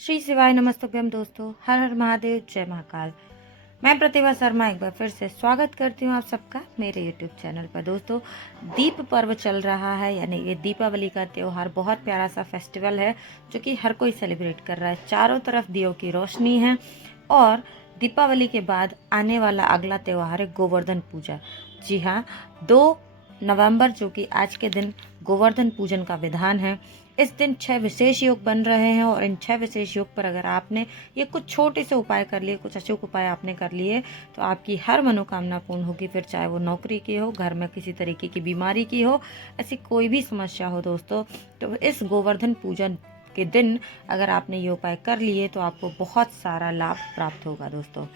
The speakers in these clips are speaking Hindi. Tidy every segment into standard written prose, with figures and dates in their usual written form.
श्री शिवाय नमस्तभ्यम दोस्तों, हर हर महादेव, जय महाकाल। मैं प्रतिभा शर्मा एक बार फिर से स्वागत करती हूँ आप सबका मेरे यूट्यूब चैनल पर। दोस्तों, दीप पर्व चल रहा है, यानी ये दीपावली का त्यौहार बहुत प्यारा सा फेस्टिवल है जो कि हर कोई सेलिब्रेट कर रहा है। चारों तरफ दियों की रोशनी है और दीपावली के बाद आने वाला अगला त्यौहार है गोवर्धन पूजा। जी हाँ, 2 नवंबर जो कि आज के दिन गोवर्धन पूजन का विधान है। इस दिन 6 विशेष योग बन रहे हैं और इन 6 विशेष योग पर अगर आपने ये कुछ छोटे से उपाय कर लिए, कुछ अचूक उपाय आपने कर लिए, तो आपकी हर मनोकामना पूर्ण होगी। फिर चाहे वो नौकरी की हो, घर में किसी तरीके की बीमारी की हो, ऐसी कोई भी समस्या हो दोस्तों, तो इस गोवर्धन पूजन के दिन अगर आपने ये उपाय कर लिए तो आपको बहुत सारा लाभ प्राप्त होगा। दोस्तों,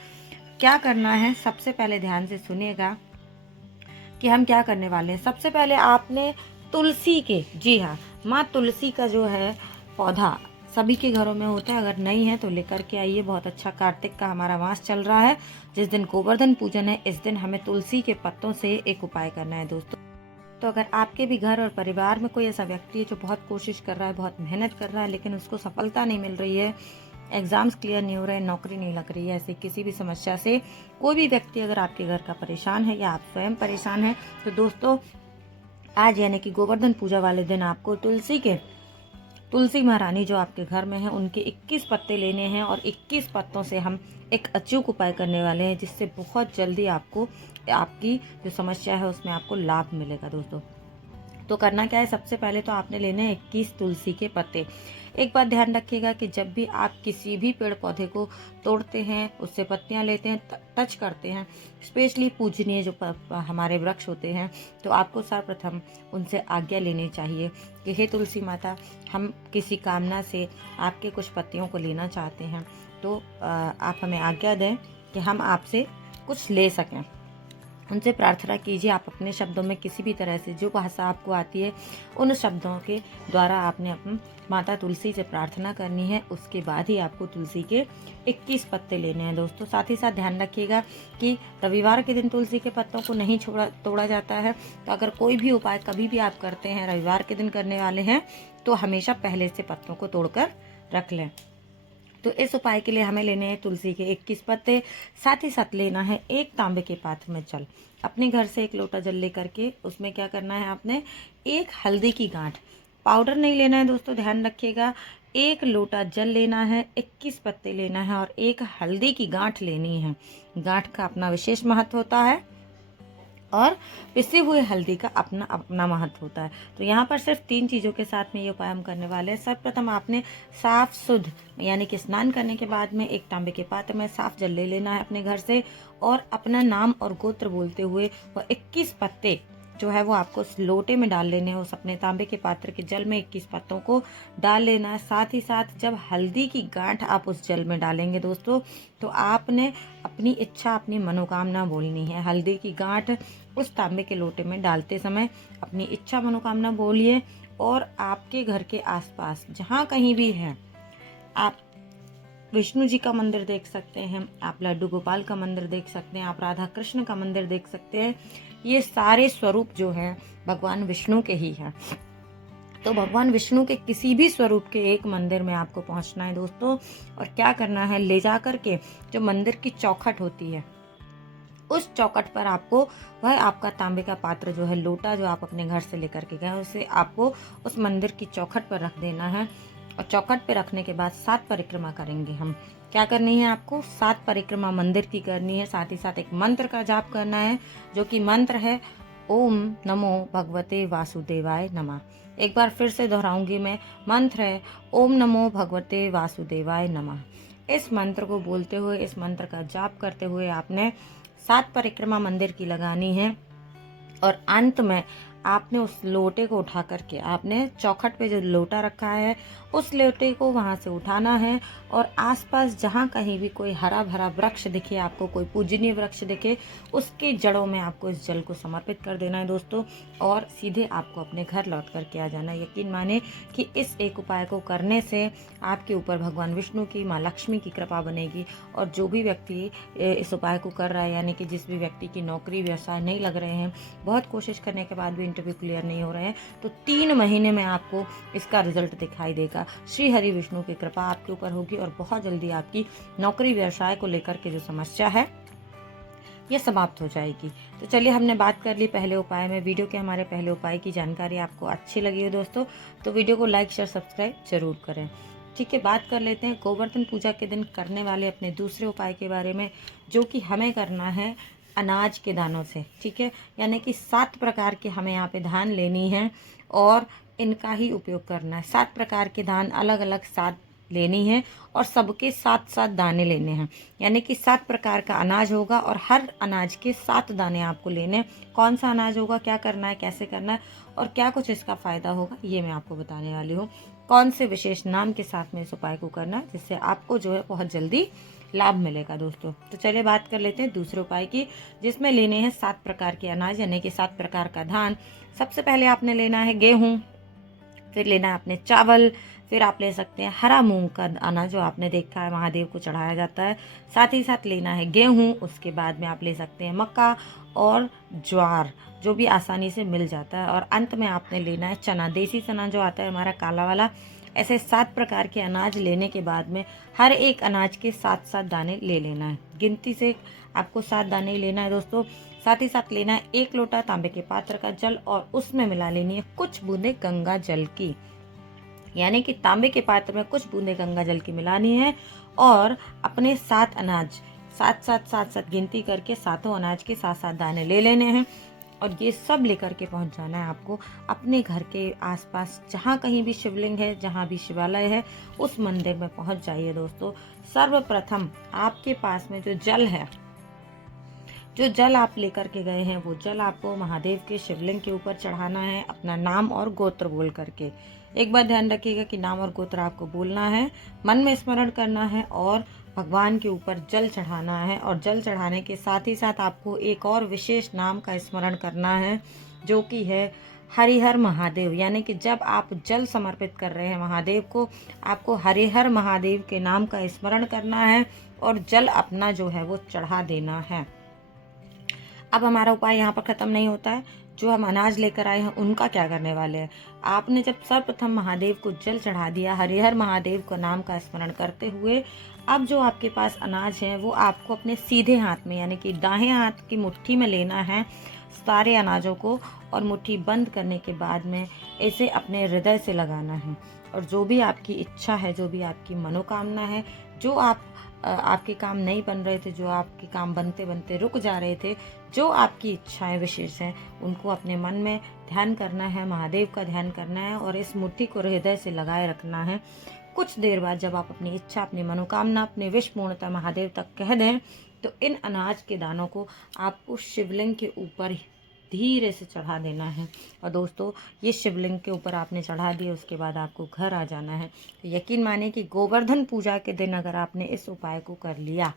क्या करना है, सबसे पहले ध्यान से सुनिएगा कि हम क्या करने वाले हैं। सबसे पहले आपने तुलसी के, जी हाँ, माँ तुलसी का जो है पौधा सभी के घरों में होता है, अगर नहीं है तो लेकर के आइए। बहुत अच्छा, कार्तिक का हमारा मास चल रहा है, जिस दिन गोवर्धन पूजन है, इस दिन हमें तुलसी के पत्तों से एक उपाय करना है दोस्तों। तो अगर आपके भी घर और परिवार में कोई ऐसा व्यक्ति है जो बहुत कोशिश कर रहा है, बहुत मेहनत कर रहा है, लेकिन उसको सफलता नहीं मिल रही है, एग्जाम्स क्लियर नहीं हो रहे, नौकरी नहीं लग रही है, ऐसी किसी भी समस्या से कोई भी व्यक्ति अगर आपके घर का परेशान है या आप स्वयं परेशान हैं, तो दोस्तों आज यानी कि गोवर्धन पूजा वाले दिन आपको तुलसी महारानी जो आपके घर में है उनके 21 पत्ते लेने हैं और 21 पत्तों से हम एक अचूक उपाय करने वाले हैं, जिससे बहुत जल्दी आपको आपकी जो समस्या है उसमें आपको लाभ मिलेगा। दोस्तों, तो करना क्या है, सबसे पहले तो आपने लेने हैं 21 तुलसी के पत्ते। एक बात ध्यान रखिएगा कि जब भी आप किसी भी पेड़ पौधे को तोड़ते हैं, उससे पत्तियां लेते हैं, टच करते हैं, स्पेशली पूजनीय जो हमारे वृक्ष होते हैं, तो आपको सर्वप्रथम उनसे आज्ञा लेनी चाहिए कि हे तुलसी माता, हम किसी कामना से आपके कुछ पत्तियों को लेना चाहते हैं, तो आप हमें आज्ञा दें कि हम आपसे कुछ ले सकें। उनसे प्रार्थना कीजिए। आप अपने शब्दों में किसी भी तरह से जो भाषा आपको आती है उन शब्दों के द्वारा आपने अपनी माता तुलसी से प्रार्थना करनी है। उसके बाद ही आपको तुलसी के 21 पत्ते लेने हैं। दोस्तों, साथ ही साथ ध्यान रखिएगा कि रविवार के दिन तुलसी के पत्तों को नहीं तोड़ा जाता है। तो अगर कोई भी उपाय कभी भी आप करते हैं, रविवार के दिन करने वाले हैं, तो हमेशा पहले से पत्तों को तोड़कर रख लें। तो इस उपाय के लिए हमें लेने हैं तुलसी के 21 पत्ते। साथ ही साथ लेना है एक तांबे के पात्र में जल। अपने घर से एक लोटा जल लेकर के उसमें क्या करना है, आपने एक हल्दी की गांठ, पाउडर नहीं लेना है दोस्तों, ध्यान रखिएगा। एक लोटा जल लेना है, 21 पत्ते लेना है और एक हल्दी की गांठ लेनी है। गांठ का अपना विशेष महत्व होता है और पिसे हुए हल्दी का अपना अपना महत्व होता है। तो यहाँ पर सिर्फ 3 चीज़ों के साथ में ये उपाय हम करने वाले हैं। सर्वप्रथम आपने साफ शुद्ध यानी कि स्नान करने के बाद में एक तांबे के पात्र में साफ जल ले लेना है अपने घर से और अपना नाम और गोत्र बोलते हुए वह 21 पत्ते जो है वो आपको उस लोटे में डाल लेने हैं। उस अपने तांबे के पात्र के जल में 21 पत्तों को डाल लेना है। साथ ही साथ जब हल्दी की गांठ आप उस जल में डालेंगे दोस्तों, तो आपने अपनी इच्छा, अपनी मनोकामना बोलनी है। हल्दी की गांठ उस तांबे के लोटे में डालते समय अपनी इच्छा मनोकामना बोलिए और आपके घर के आसपास जहाँ कहीं भी है, आप विष्णु जी का मंदिर देख सकते हैं, आप लड्डू गोपाल का मंदिर देख सकते हैं, आप राधा कृष्ण का मंदिर देख सकते हैं। ये सारे स्वरूप जो हैं भगवान विष्णु के ही हैं। तो भगवान विष्णु के किसी भी स्वरूप के एक मंदिर में आपको पहुंचना है दोस्तों, और क्या करना है, ले जा कर के जो मंदिर की चौखट होती है उस चौखट पर आपको वह आपका तांबे का पात्र जो है, लोटा जो आप अपने घर से लेकर के गए, उसे आपको उस मंदिर की चौखट पर रख देना है। और चौखट पे रखने के बाद 7 परिक्रमा करेंगे हम। क्या करनी है, आपको 7 परिक्रमा मंदिर की करनी है। साथ ही साथ एक मंत्र का जाप करना है, जो कि मंत्र है ओम नमो भगवते वासुदेवाय नमः। एक बार फिर से दोहराऊंगी मैं, मंत्र है ओम नमो भगवते वासुदेवाय नमः। इस मंत्र को बोलते हुए, इस मंत्र का जाप करते हुए आपने 7 परिक्रमा मंदिर की लगानी है और अंत में आपने उस लोटे को उठा करके, आपने चौखट पे जो लोटा रखा है उस लोटे को वहां से उठाना है और आसपास जहां कहीं भी कोई हरा भरा वृक्ष दिखे, आपको कोई पूजनीय वृक्ष दिखे, उसके जड़ों में आपको इस जल को समर्पित कर देना है दोस्तों, और सीधे आपको अपने घर लौट करके आ जाना है। यकीन माने कि इस एक उपाय को करने से आपके ऊपर भगवान विष्णु की, माँ लक्ष्मी की कृपा बनेगी। और जो भी व्यक्ति इस उपाय को कर रहा है, यानी कि जिस भी व्यक्ति की नौकरी व्यवसाय नहीं लग रहे हैं, बहुत कोशिश करने के बाद भी इंटरव्यू क्लियर नहीं हो रहे हैं तो 3 महीने में आपको इसका रिजल्ट दिखाई देगा। श्री हरि विष्णु की कृपा आपके ऊपर होगी और बहुत जल्दी आपकी नौकरी व्यवसाय को लेकर के जो समस्या है ये समाप्त हो जाएगी। तो चलिए, हमने बात कर ली पहले उपाय में। वीडियो के हमारे पहले उपाय की जानकारी आपको अच्छी लगी हो दोस्तों तो वीडियो को लाइक शेयर सब्सक्राइब जरूर करें। ठीक है, बात कर लेते हैं गोवर्धन पूजा के दिन करने वाले अपने दूसरे उपाय के बारे में, जो कि हमें करना है अनाज के दानों से। ठीक है, यानी कि 7 प्रकार के हमें यहाँ पे धान लेनी है और इनका ही उपयोग करना है। 7 प्रकार के धान अलग अलग 7 लेनी है और सबके 7-7 दाने लेने हैं, यानी कि 7 प्रकार का अनाज होगा और हर अनाज के 7 दाने आपको लेने हैं। कौन सा अनाज होगा, क्या करना है, कैसे करना है और क्या कुछ इसका फ़ायदा होगा, ये मैं आपको बताने वाली हूँ। कौन से विशेष नाम के साथ में इस उपाय को करना है जिससे आपको जो है बहुत जल्दी लाभ मिलेगा दोस्तों। तो चलिए बात कर लेते हैं दूसरे उपाय की, जिसमें लेने हैं 7 प्रकार के अनाज यानी कि 7 प्रकार का धान। सबसे पहले आपने लेना है गेहूँ, फिर लेना है आपने चावल, फिर आप ले सकते हैं हरा मूंग का दाना जो आपने देखा है महादेव को चढ़ाया जाता है। साथ ही साथ लेना है गेहूं, उसके बाद में आप ले सकते हैं मक्का और ज्वार जो भी आसानी से मिल जाता है, और अंत में आपने लेना है चना, देसी चना जो आता है हमारा काला वाला। ऐसे 7 प्रकार के अनाज लेने के बाद में हर एक अनाज के 7-7 दाने ले लेना है। गिनती से आपको 7 दाने लेना है दोस्तों। साथ ही साथ लेना है 1 लोटा तांबे के पात्र का जल और उसमें मिला लेनी है कुछ बूंदे गंगा जल की, यानी कि तांबे के पात्र में कुछ बूंदे गंगा जल की मिलानी है और अपने 7 अनाज 7-7 गिनती करके 7 अनाज के 7-7 दाने ले लेने हैं और ये सब लेकर के पहुंच जाना है आपको अपने घर के आसपास, जहाँ कहीं भी शिवलिंग है, जहाँ भी शिवालय है, उस मंदिर में पहुंच जाइए दोस्तों। सर्वप्रथम आपके पास में जो जल है, जो जल आप लेकर के गए हैं, वो जल आपको महादेव के शिवलिंग के ऊपर चढ़ाना है अपना नाम और गोत्र बोल करके। एक बात ध्यान रखिएगा कि नाम और गोत्र आपको बोलना है, मन में स्मरण करना है और भगवान के ऊपर जल चढ़ाना है। और जल चढ़ाने के साथ ही साथ आपको एक और विशेष नाम का स्मरण करना है जो कि है हरिहर महादेव, यानी कि जब आप जल समर्पित कर रहे हैं महादेव को, आपको हरिहर महादेव के नाम का स्मरण करना है और जल अपना जो है वो चढ़ा देना है। अब हमारा उपाय यहाँ पर ख़त्म नहीं होता है। जो हम अनाज लेकर आए हैं उनका क्या करने वाले हैं। आपने जब सर्वप्रथम महादेव को जल चढ़ा दिया हरिहर महादेव का नाम का स्मरण करते हुए, अब जो आपके पास अनाज है वो आपको अपने सीधे हाथ में यानी कि दाहिने हाथ की मुट्ठी में लेना है सारे अनाजों को, और मुट्ठी बंद करने के बाद में इसे अपने हृदय से लगाना है। और जो भी आपकी इच्छा है, जो भी आपकी मनोकामना है, जो आपके काम नहीं बन रहे थे, जो आपके काम बनते बनते रुक जा रहे थे, जो आपकी इच्छाएं विशेष हैं, उनको अपने मन में ध्यान करना है, महादेव का ध्यान करना है और इस मुट्ठी को हृदय से लगाए रखना है। कुछ देर बाद जब आप अपनी इच्छा, अपनी मनोकामना, अपनी विश पूर्णता महादेव तक कह दें तो इन अनाज के दानों को आपको शिवलिंग के ऊपर धीरे से चढ़ा देना है। और दोस्तों, ये शिवलिंग के ऊपर आपने चढ़ा दिया, उसके बाद आपको घर आ जाना है। तो यकीन मानिए कि गोवर्धन पूजा के दिन अगर आपने इस उपाय को कर लिया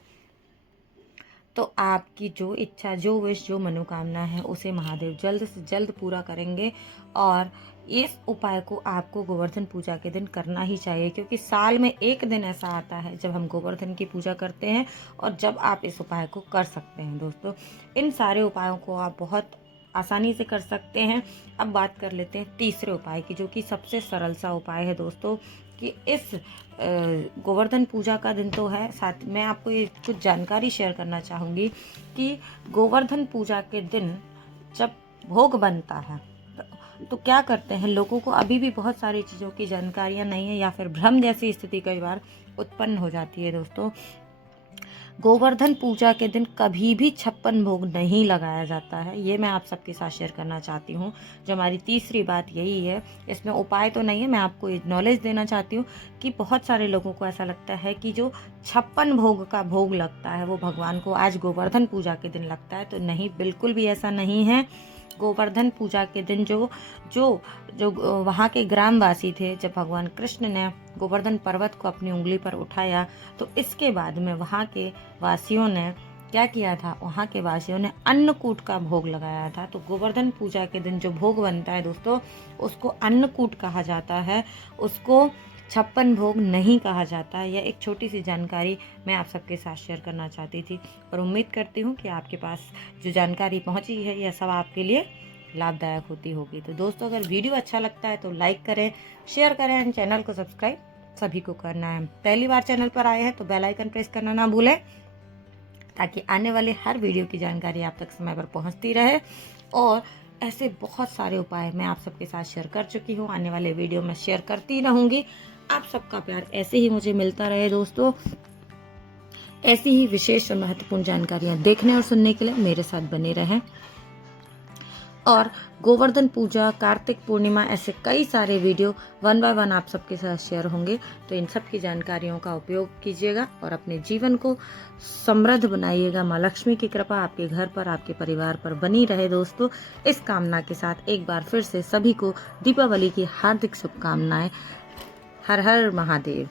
तो आपकी जो इच्छा, जो विश, जो मनोकामना है उसे महादेव जल्द से जल्द पूरा करेंगे। और इस उपाय को आपको गोवर्धन पूजा के दिन करना ही चाहिए, क्योंकि साल में एक दिन ऐसा आता है जब हम गोवर्धन की पूजा करते हैं और जब आप इस उपाय को कर सकते हैं दोस्तों। इन सारे उपायों को आप बहुत आसानी से कर सकते हैं। अब बात कर लेते हैं तीसरे उपाय की, जो कि सबसे सरल सा उपाय है दोस्तों। कि इस गोवर्धन पूजा का दिन तो है, साथ मैं आपको ये कुछ जानकारी शेयर करना चाहूँगी कि गोवर्धन पूजा के दिन जब भोग बनता है तो क्या करते हैं, लोगों को अभी भी बहुत सारी चीज़ों की जानकारियाँ नहीं है या फिर भ्रम जैसी स्थिति कई बार उत्पन्न हो जाती है दोस्तों। गोवर्धन पूजा के दिन कभी भी 56 भोग नहीं लगाया जाता है, ये मैं आप सबके साथ शेयर करना चाहती हूँ। जो हमारी तीसरी बात यही है, इसमें उपाय तो नहीं है, मैं आपको नॉलेज देना चाहती हूँ कि बहुत सारे लोगों को ऐसा लगता है कि जो 56 भोग का भोग लगता है वो भगवान को आज गोवर्धन पूजा के दिन लगता है। तो नहीं, बिल्कुल भी ऐसा नहीं है। गोवर्धन पूजा के दिन जो जो जो वहाँ के ग्रामवासी थे, जब भगवान कृष्ण ने गोवर्धन पर्वत को अपनी उंगली पर उठाया तो इसके बाद में वहाँ के वासियों ने क्या किया था, वहाँ के वासियों ने अन्नकूट का भोग लगाया था। तो गोवर्धन पूजा के दिन जो भोग बनता है दोस्तों, उसको अन्नकूट कहा जाता है, उसको 56 भोग नहीं कहा जाता है। यह एक छोटी सी जानकारी मैं आप सबके साथ शेयर करना चाहती थी और उम्मीद करती हूँ कि आपके पास जो जानकारी पहुँची है यह सब आपके लिए लाभदायक होती होगी। तो दोस्तों अगर वीडियो अच्छा लगता है तो लाइक करें, शेयर करें एंड चैनल को सब्सक्राइब सभी को करना है। पहली बार चैनल पर आए हैं तो बेल आइकन प्रेस करना ना भूलें, ताकि आने वाले हर वीडियो की जानकारी आप तक समय पर पहुंचती रहे। और ऐसे बहुत सारे उपाय मैं आप सबके साथ शेयर कर चुकी हूँ, आने वाले वीडियो में शेयर करती रहूँगी। आप सबका प्यार ऐसे ही मुझे मिलता रहे दोस्तों। ऐसी ही विशेष और महत्वपूर्ण जानकारियाँ देखने और सुनने के लिए मेरे साथ बने रहें। और गोवर्धन पूजा, कार्तिक पूर्णिमा, ऐसे कई सारे वीडियो वन बाय वन आप सबके साथ शेयर होंगे। तो इन सब की जानकारियों का उपयोग कीजिएगा और अपने जीवन को समृद्ध बनाइएगा। माँ लक्ष्मी की कृपा आपके घर पर, आपके परिवार पर बनी रहे दोस्तों। इस कामना के साथ एक बार फिर से सभी को दीपावली की हार्दिक शुभकामनाएं। हर हर महादेव।